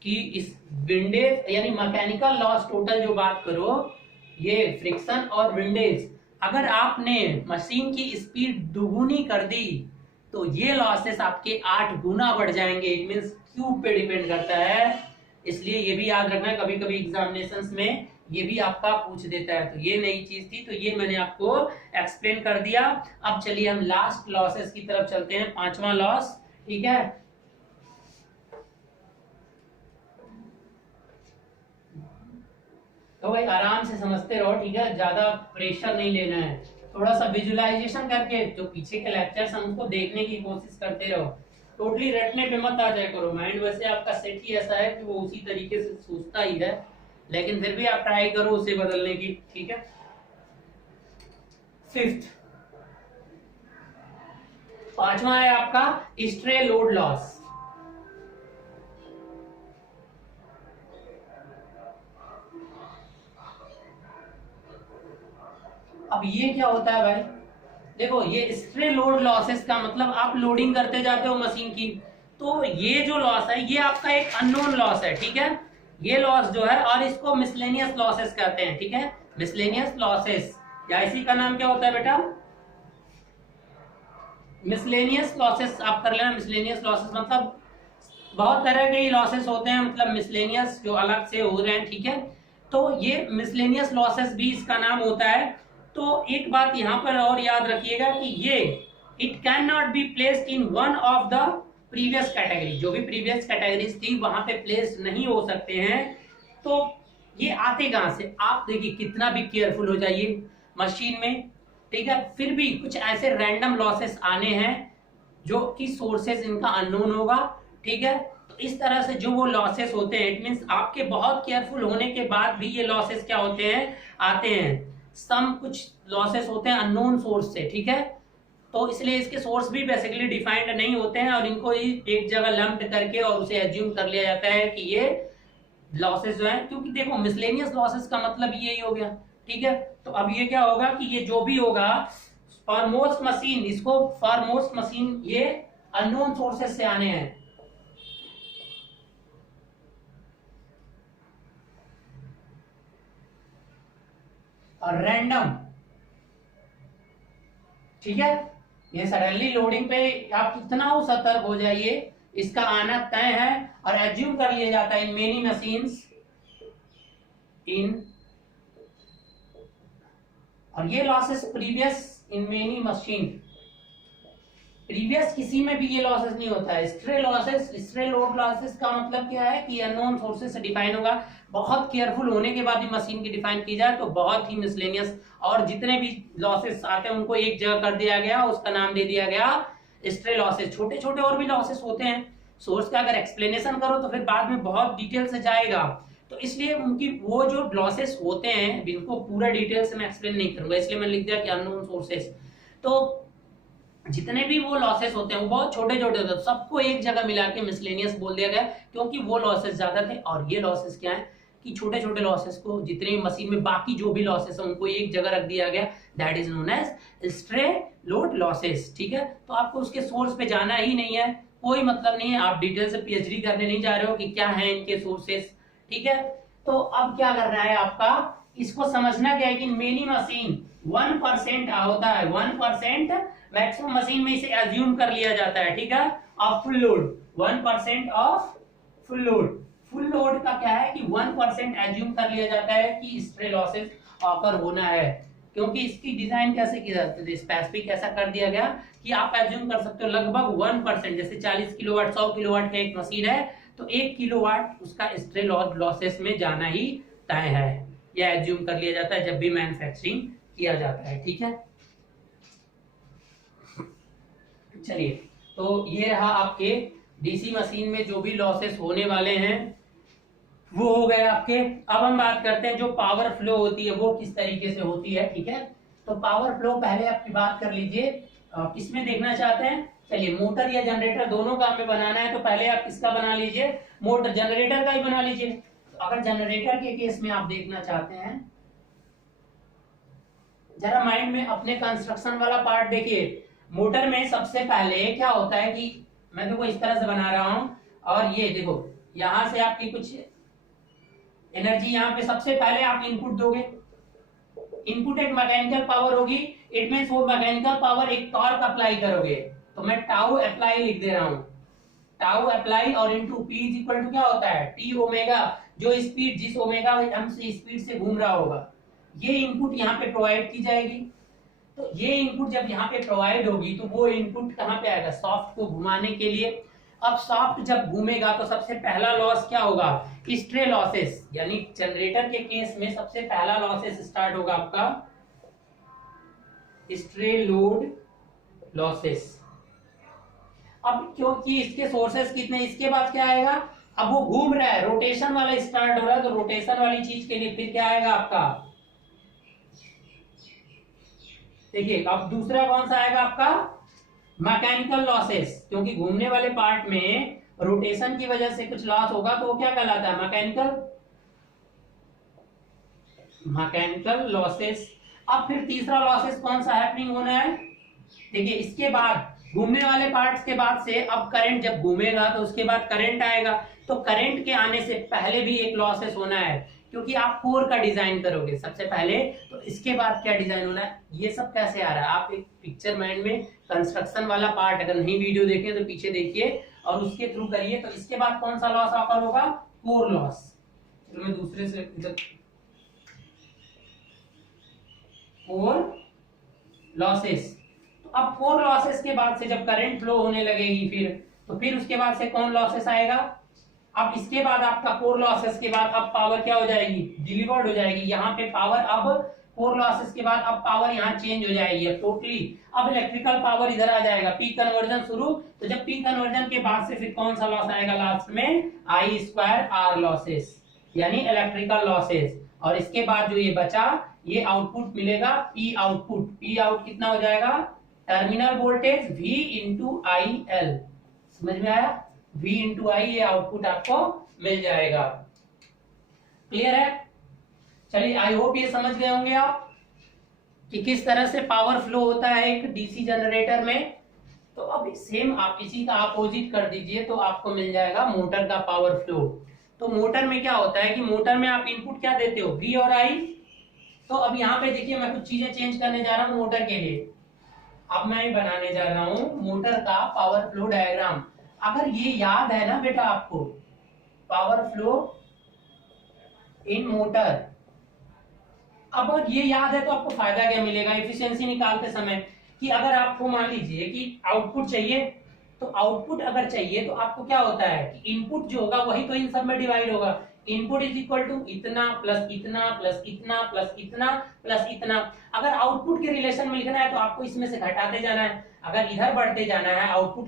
कि इस विंडेज यानी मैकेनिकल लॉस टोटल जो बात करो, ये फ्रिक्शन और विंडेज, अगर आपने मशीन की स्पीड दुगुनी कर दी तो ये लॉसेस आपके 8 गुना बढ़ जाएंगे। इट मींस क्यूब पे डिपेंड करता है, इसलिए ये भी याद रखना, कभी कभी एग्जामिनेशंस में ये भी आपका पूछ देता है। तो ये नई चीज थी, तो ये मैंने आपको एक्सप्लेन कर दिया। अब चलिए हम लास्ट लॉसेस की तरफ चलते हैं, 5वां लॉस, ठीक है। तो भाई आराम से समझते रहो, ठीक है, ज्यादा प्रेशर नहीं लेना है, थोड़ा सा विजुअलाइजेशन करके जो पीछे के लेक्चर्स हैं उनको देखने की कोशिश करते रहो। टोटली रटने पे मत आ जाए करो, माइंड वैसे आपका सेट ही ऐसा है कि वो उसी तरीके से सोचता ही है, लेकिन फिर भी आप ट्राई करो उसे बदलने की, ठीक है। 5वां है आपका स्ट्रे लोड लॉस। अब ये क्या होता है भाई, देखो ये स्ट्रे लोड लॉसेस का मतलब आप लोडिंग करते जाते हो मशीन की, तो ये जो लॉस है ये आपका एक अननोन लॉस है, ठीक है। ये लॉस जो है, और इसको मिसलेनियस लॉसेस कहते हैं, ठीक है, मिसलेनियस लॉसेस। या इसी का नाम क्या होता है बेटा, मिसलेनियस लॉसेस आप कर लेना। मिसलेनियस लॉसेस मतलब बहुत तरह के लॉसेस होते हैं, मतलब मिसलेनियस जो अलग से हो रहे हैं, ठीक है। तो ये मिसलेनियस लॉसेस भी इसका नाम होता है। तो एक बात यहाँ पर और याद रखिएगा कि ये it can not be placed in one of the previous category, जो भी प्रीवियस कैटेगरीज थी वहां पे प्लेस नहीं हो सकते हैं। तो ये आते कहां से, आप देखिए कितना भी केयरफुल हो जाइए मशीन में, ठीक है, फिर भी कुछ ऐसे रैंडम लॉसेस आने हैं जो कि सोर्सेस इनका अननोन होगा, ठीक है। तो इस तरह से जो वो लॉसेस होते हैं, इट मींस आपके बहुत केयरफुल होने के बाद भी ये लॉसेस क्या होते हैं, आते हैं। सम कुछ लॉसेस होते हैं अननोन सोर्स से, ठीक है। तो इसलिए इसके सोर्स भी बेसिकली डिफाइंड नहीं होते हैं और इनको ही एक जगह लम्प्ड करके और उसे एज्यूम कर लिया जाता है कि ये लॉसेस जो है, क्योंकि देखो मिसलेनियस लॉसेस का मतलब यही हो गया, ठीक है। तो अब ये क्या होगा कि ये जो भी होगा फॉर मोस्ट मशीन, इसको फॉर मोस्ट मशीन ये अननोन सोर्सेस से आने हैं। और रैंडम, ठीक है, ये सडनली लोडिंग पे आप कितना हो सतर्क हो जाइए, इसका आना तय है और एज्यूम कर लिया जाता है इन मेनी मशीन्स इन, और ये losses previous in many machine, previous किसी में भी ये लॉसेस नहीं होता है। Stray losses, stray load losses का मतलब क्या है कि अननोन सोर्सेस से डिफाइन होगा, बहुत केयरफुल होने के बाद भी मशीन की डिफाइन की जाए तो बहुत ही मिसलेनियस, और जितने भी लॉसेस आते हैं उनको एक जगह कर दिया गया, उसका नाम दे दिया गया स्ट्रे लॉसेस। छोटे छोटे और भी लॉसेस होते हैं, सोर्स का अगर एक्सप्लेनेशन करो तो फिर बाद में बहुत डिटेल से जाएगा, तो इसलिए उनकी वो जो लॉसेस होते हैं इनको पूरा डिटेल से मैं एक्सप्लेन नहीं करूंगा, इसलिए मैंने लिख दिया कि अननोन सोर्सेस। तो जितने भी वो लॉसेस होते हैं वो बहुत छोटे छोटे होते हैं, सबको एक जगह मिला के मिसलेनियस बोल दिया गया क्योंकि वो लॉसेस ज्यादा थे। और ये लॉसेस क्या है कि छोटे छोटे लॉसेस को जितने भी मशीन में बाकी जो भी लॉसेस है उनको एक जगह रख दिया गया, that is known as stray load losses, ठीक है। तो आपको उसके सोर्स पे जाना ही नहीं है, कोई मतलब नहीं है, आप डिटेल से पीएचडी करने नहीं जा रहे हो कि क्या है इनके सोर्सेस, ठीक है। तो अब क्या करना है आपका, इसको समझना क्या है कि मेनी मशीन 1% होता है, 1% मैक्सिमम मशीन में इसे एज्यूम कर लिया जाता है, ठीक है, of full load, 1% of full load. Full load का क्या है कि 1% एज्यूम कर लिया जाता है कि स्ट्रे लॉसेस ऑकर होना है, क्योंकि इसकी डिजाइन कैसे की जाती है, स्पेसिफिक ऐसा कर दिया गया कि आप एज्यूम कर सकते हो लगभग 1%, जैसे 40 किलोवाट 100 किलोवाट का एक मशीन है तो 1 किलोवाट उसका स्ट्रे लॉसेस में जाना ही तय है, यह एज्यूम कर लिया जाता है जब भी मैन्युफैक्चरिंग किया जाता है, ठीक है। चलिए, तो ये रहा आपके डीसी मशीन में जो भी लॉसेस होने वाले हैं वो हो गए आपके। अब हम बात करते हैं जो पावर फ्लो होती है वो किस तरीके से होती है, ठीक है। तो पावर फ्लो पहले आपकी बात कर लीजिए, किसमें देखना चाहते हैं, चलिए मोटर या जनरेटर दोनों का हमें बनाना है, तो पहले आप किसका बना लीजिए, मोटर जनरेटर का ही बना लीजिए। तो अगर जनरेटर के केस में आप देखना चाहते हैं, जरा माइंड में अपने कंस्ट्रक्शन वाला पार्ट देखिए। मोटर में सबसे पहले क्या होता है कि मैं देखो इस तरह से बना रहा हूं, और ये देखो यहां से आपकी कुछ एनर्जी यहाँ पे सबसे पहले आप इनपुट दोगे, इनपुट एक मैकेनिकल पावर होगी, इट मींस वो मैकेनिकल पावर एक टॉर्क अप्लाई करोगे, तो मैं टाउ अप्लाई लिख दे रहा हूं, टाउ अप्लाई, और into P is equal to क्या होता है, टी ओमेगा, जो स्पीड जिस ओमेगा हम से स्पीड से घूम रहा होगा, ये इनपुट यहाँ पे प्रोवाइड की जाएगी। तो ये इनपुट जब यहाँ पे प्रोवाइड होगी तो वो इनपुट कहाँ पे आएगा, सॉफ्ट को घुमाने के लिए। अब सॉफ्ट जब घूमेगा तो सबसे पहला लॉस क्या होगा, स्ट्रे लॉसेस, यानी जनरेटर के केस में सबसे पहला लॉसेस स्टार्ट होगा आपका स्ट्रे लोड लॉसेस। अब क्योंकि इसके सोर्सेस कितने, इसके बाद क्या आएगा, अब वो घूम रहा है, रोटेशन वाला स्टार्ट हो रहा है, तो रोटेशन वाली चीज के लिए फिर क्या आएगा आपका, देखिए अब दूसरा कौन सा आएगा आपका, मैकेनिकल लॉसेस, क्योंकि घूमने वाले पार्ट में रोटेशन की वजह से कुछ लॉस होगा तो वो क्या कहलाता है, मैकेनिकल लॉसेस। अब फिर तीसरा लॉसेस कौन सा हैपनिंग होना है, देखिए इसके बाद घूमने वाले पार्ट्स के बाद से अब करंट जब घूमेगा तो उसके बाद करंट आएगा, तो करंट के आने से पहले भी एक लॉसेस होना है, क्योंकि आप कोर का डिजाइन करोगे सबसे पहले, तो इसके बाद क्या डिजाइन होना है, ये सब कैसे आ रहा है, आप एक पिक्चर माइंड में कंस्ट्रक्शन वाला पार्ट अगर नहीं वीडियो देखे तो पीछे देखिए और उसके थ्रू करिए। तो इसके बाद कौन सा लॉस ऑकर होगा, कोर लॉस। चलो मैं दूसरे से कोर लॉसेस। तो अब कोर लॉसेस के बाद से जब करंट फ्लो होने लगेगी फिर उसके बाद से कौन लॉसेस आएगा। अब इसके बाद आपका कोर लॉसेस के बाद अब पावर क्या हो जाएगी, डिलीवर्ड हो जाएगी। यहाँ पे पावर अब कोर लॉसेस के बाद अब पावर यहाँ चेंज हो जाएगी अब टोटली। अब इलेक्ट्रिकल पावर इधर आ जाएगा, पी कन्वर्जन शुरू। तो जब पी कन्वर्जन के बाद से फिर कौन सा लॉस आएगा लास्ट में, आई स्क्वायर आर लॉसेस, यानी इलेक्ट्रिकल लॉसेस। और इसके बाद जो ये बचा ये आउटपुट मिलेगा पी आउटपुट। पी आउट कितना हो जाएगा, terminal voltage V into I L. समझ में आया, V इंटू आई, ये आउटपुट आपको मिल जाएगा। क्लियर है। चलिए आई होप ये समझ गए होंगे आप कि किस तरह से पावर फ्लो होता है एक डीसी जनरेटर में। तो अब सेम आप इसी का अपोजिट कर दीजिए तो आपको मिल जाएगा मोटर का पावर फ्लो। तो मोटर में क्या होता है कि मोटर में आप इनपुट क्या देते हो, V और I। तो अब यहाँ पे देखिए मैं कुछ चीजें चेंज करने जा रहा हूँ मोटर के लिए। अब मैं बनाने जा रहा हूँ मोटर का पावर फ्लो डायग्राम। अगर ये याद है ना बेटा आपको, पावर फ्लो इन मोटर, अब ये याद है तो आपको फायदा क्या मिलेगा एफिशिएंसी निकालते समय, कि अगर आपको मान लीजिए कि आउटपुट चाहिए, तो आउटपुट अगर चाहिए तो आपको क्या होता है कि इनपुट जो होगा वही तो इन सब में डिवाइड होगा। इनपुट इज इक्वल टू इतना प्लस इतना प्लस इतना प्लस इतना प्लस इतना। अगर आउटपुट के रिलेशन में लिखना है तो आपको इसमें से घटाते जाना है। अगर इधर बढ़ते जाना है, आउटपुट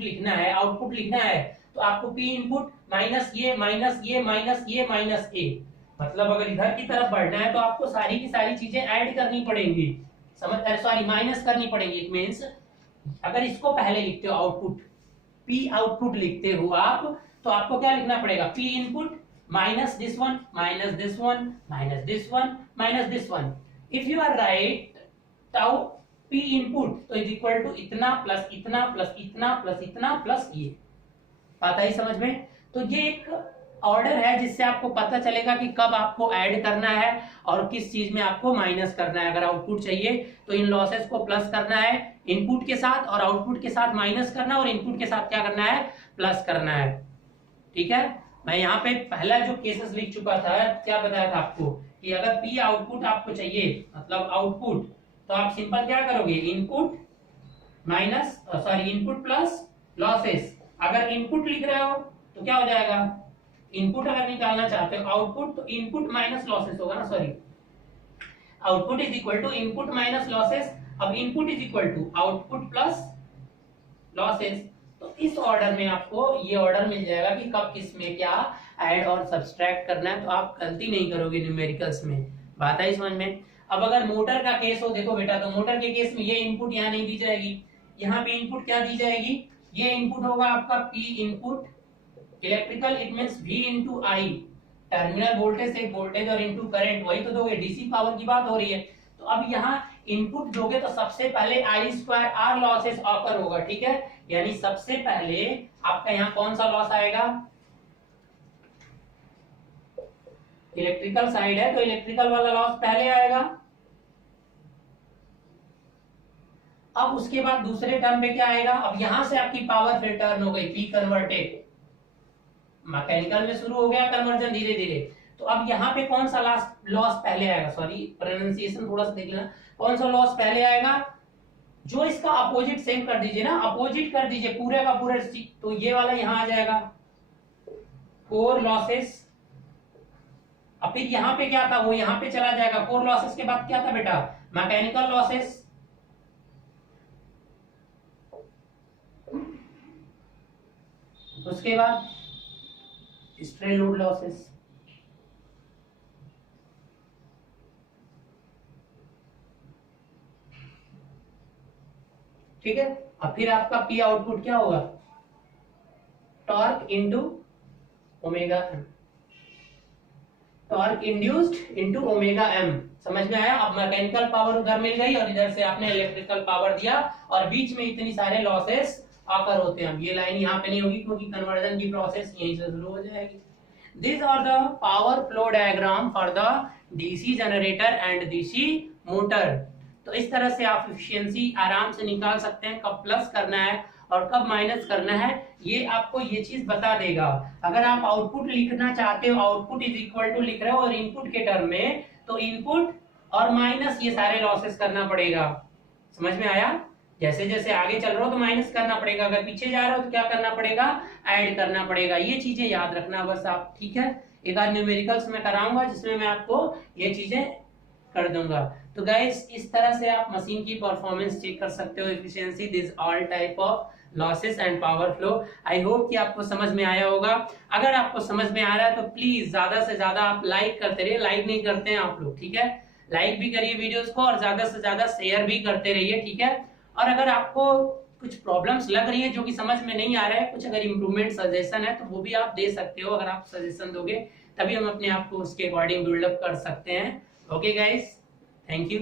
लिखना है तो आपको पी इनपुट माइनस ये माइनस ये माइनस ये माइनस ए। मतलब अगर इधर की तरफ बढ़ना है तो आपको सारी की सारी चीजें ऐड करनी पड़ेंगी, सॉरी माइनस करनी पड़ेगी। इट मींस अगर इसको पहले लिखते हो आउटपुट, पी आउटपुट लिखते हो आप, तो आपको क्या लिखना पड़ेगा, P input minus this one minus this one minus this one minus this one. If you are right, tau p input तो is equal to इतना प्लस इतना प्लस इतना प्लस इतना प्लस ये। आता ही समझ में। तो ये एक ऑर्डर है जिससे आपको पता चलेगा कि कब आपको ऐड करना है और किस चीज में आपको माइनस करना है। अगर आउटपुट चाहिए तो इन लॉसेस को प्लस करना है इनपुट के साथ, और आउटपुट के साथ माइनस करना है, और इनपुट के साथ क्या करना है, प्लस करना है। ठीक है। मैं यहाँ पे पहला जो केसेस लिख चुका था, क्या बताया था आपको कि अगर पी आउटपुट आपको चाहिए, मतलब आउटपुट, तो आप सिंपल क्या करोगे, input minus sorry input plus losses. अगर इनपुट लिख रहे हो तो क्या हो जाएगा, इनपुट अगर निकालना चाहते हो आउटपुट तो इनपुट माइनस लॉसेस होगा ना, sorry output is equal to input minus losses. अब input is equal to output plus losses. तो इस ऑर्डर में आपको ये ऑर्डर मिल जाएगा कि कब किस में क्या ऐड और सब्सट्रैक्ट करना है, तो आप गलती नहीं करोगे न्यूमेरिकल्स में। बात आई समझ में। अब अगर मोटर का केस हो, देखो बेटा, तो मोटर के केस में ये इनपुट यहाँ नहीं दी जाएगी, यहाँ पे इनपुट क्या दी जाएगी, ये इनपुट होगा आपका P input. Electrical it means V into I, terminal voltage से वोल्टेज और इंटू करंट, वही तो दोगे, डीसी पावर की बात हो रही है। तो अब यहाँ इनपुट दोगे तो सबसे पहले आई स्क्वायर आर लॉसेस ऑकर होगा। ठीक है, यानी सबसे पहले आपका यहाँ कौन सा लॉस आएगा, इलेक्ट्रिकल साइड है तो इलेक्ट्रिकल वाला लॉस पहले आएगा। अब उसके बाद दूसरे टर्म पे क्या आएगा, अब यहां से आपकी पावर फिर टर्न हो गई, पी कन्वर्टेड। मैकेनिकल में शुरू हो गया कन्वर्जन धीरे धीरे। तो अब यहाँ पे कौन सा लॉस पहले आएगा, सॉरी प्रोनाउंसिएशन थोड़ा सा देख लेना, कौन सा लॉस पहले आएगा, जो इसका अपोजिट सेम कर दीजिए ना, अपोजिट कर दीजिए पूरे का पूरा, तो ये वाला यहां आ जाएगा कोर लॉसेस। अब फिर यहाँ पे क्या था, वो यहाँ पे चला जाएगा। कोर लॉसेस के बाद क्या था बेटा, मैकेनिकल लॉसेस। उसके बाद स्ट्रे लोड लॉसेस। ठीक है। अब फिर आपका पी आउटपुट क्या होगा, torque into omega M, torque induced into omega M. समझ में आया। अब मैकेनिकल पावर उधर मिल गई और इधर से आपने इलेक्ट्रिकल पावर दिया, और बीच में इतनी सारे लॉसेस आकर होते हैं। अब ये लाइन यहाँ पे नहीं होगी क्योंकि कन्वर्जन की प्रोसेस यहीं से शुरू हो जाएगी। These are the power flow diagram for the DC generator and DC motor. तो इस तरह से आप एफिशिएंसी आराम से निकाल सकते हैं, कब प्लस करना है और कब माइनस करना है, ये आपको ये चीज बता देगा। अगर आप आउटपुट लिखना चाहते हो, आउटपुट इज इक्वल टू लिख रहे हो और इनपुट के टर्म में, तो इनपुट और माइनस ये सारे लॉसेस करना पड़ेगा। समझ में आया? जैसे जैसे आगे चल रहा हो तो माइनस करना पड़ेगा, अगर पीछे जा रहे हो तो क्या करना पड़ेगा, ऐड करना पड़ेगा। ये चीजें याद रखना बस आप, ठीक है। एक आध न्यूमेरिकल्स में कराऊंगा जिसमें मैं आपको ये चीजें कर दूंगा। तो गाइस इस तरह से आप मशीन की परफॉर्मेंस चेक कर सकते हो, efficiency, this all type of losses and power flow. I hope कि आपको समझ में आया होगा। अगर आपको समझ में आ रहा है तो प्लीज ज्यादा से ज्यादा आप लाइक करते रहिए, लाइक नहीं करते हैं आप लोग, ठीक है। लाइक भी करिए वीडियोस को और ज्यादा से ज्यादा शेयर भी करते रहिए, ठीक है। और अगर आपको कुछ प्रॉब्लम्स लग रही है जो कि समझ में नहीं आ रहा है, कुछ अगर इम्प्रूवमेंट सजेशन है तो वो भी आप दे सकते हो। अगर आप सजेशन दोगे तभी हम अपने आप को उसके अकॉर्डिंग बिल्डअप कर सकते हैं। Okay guys, thank you.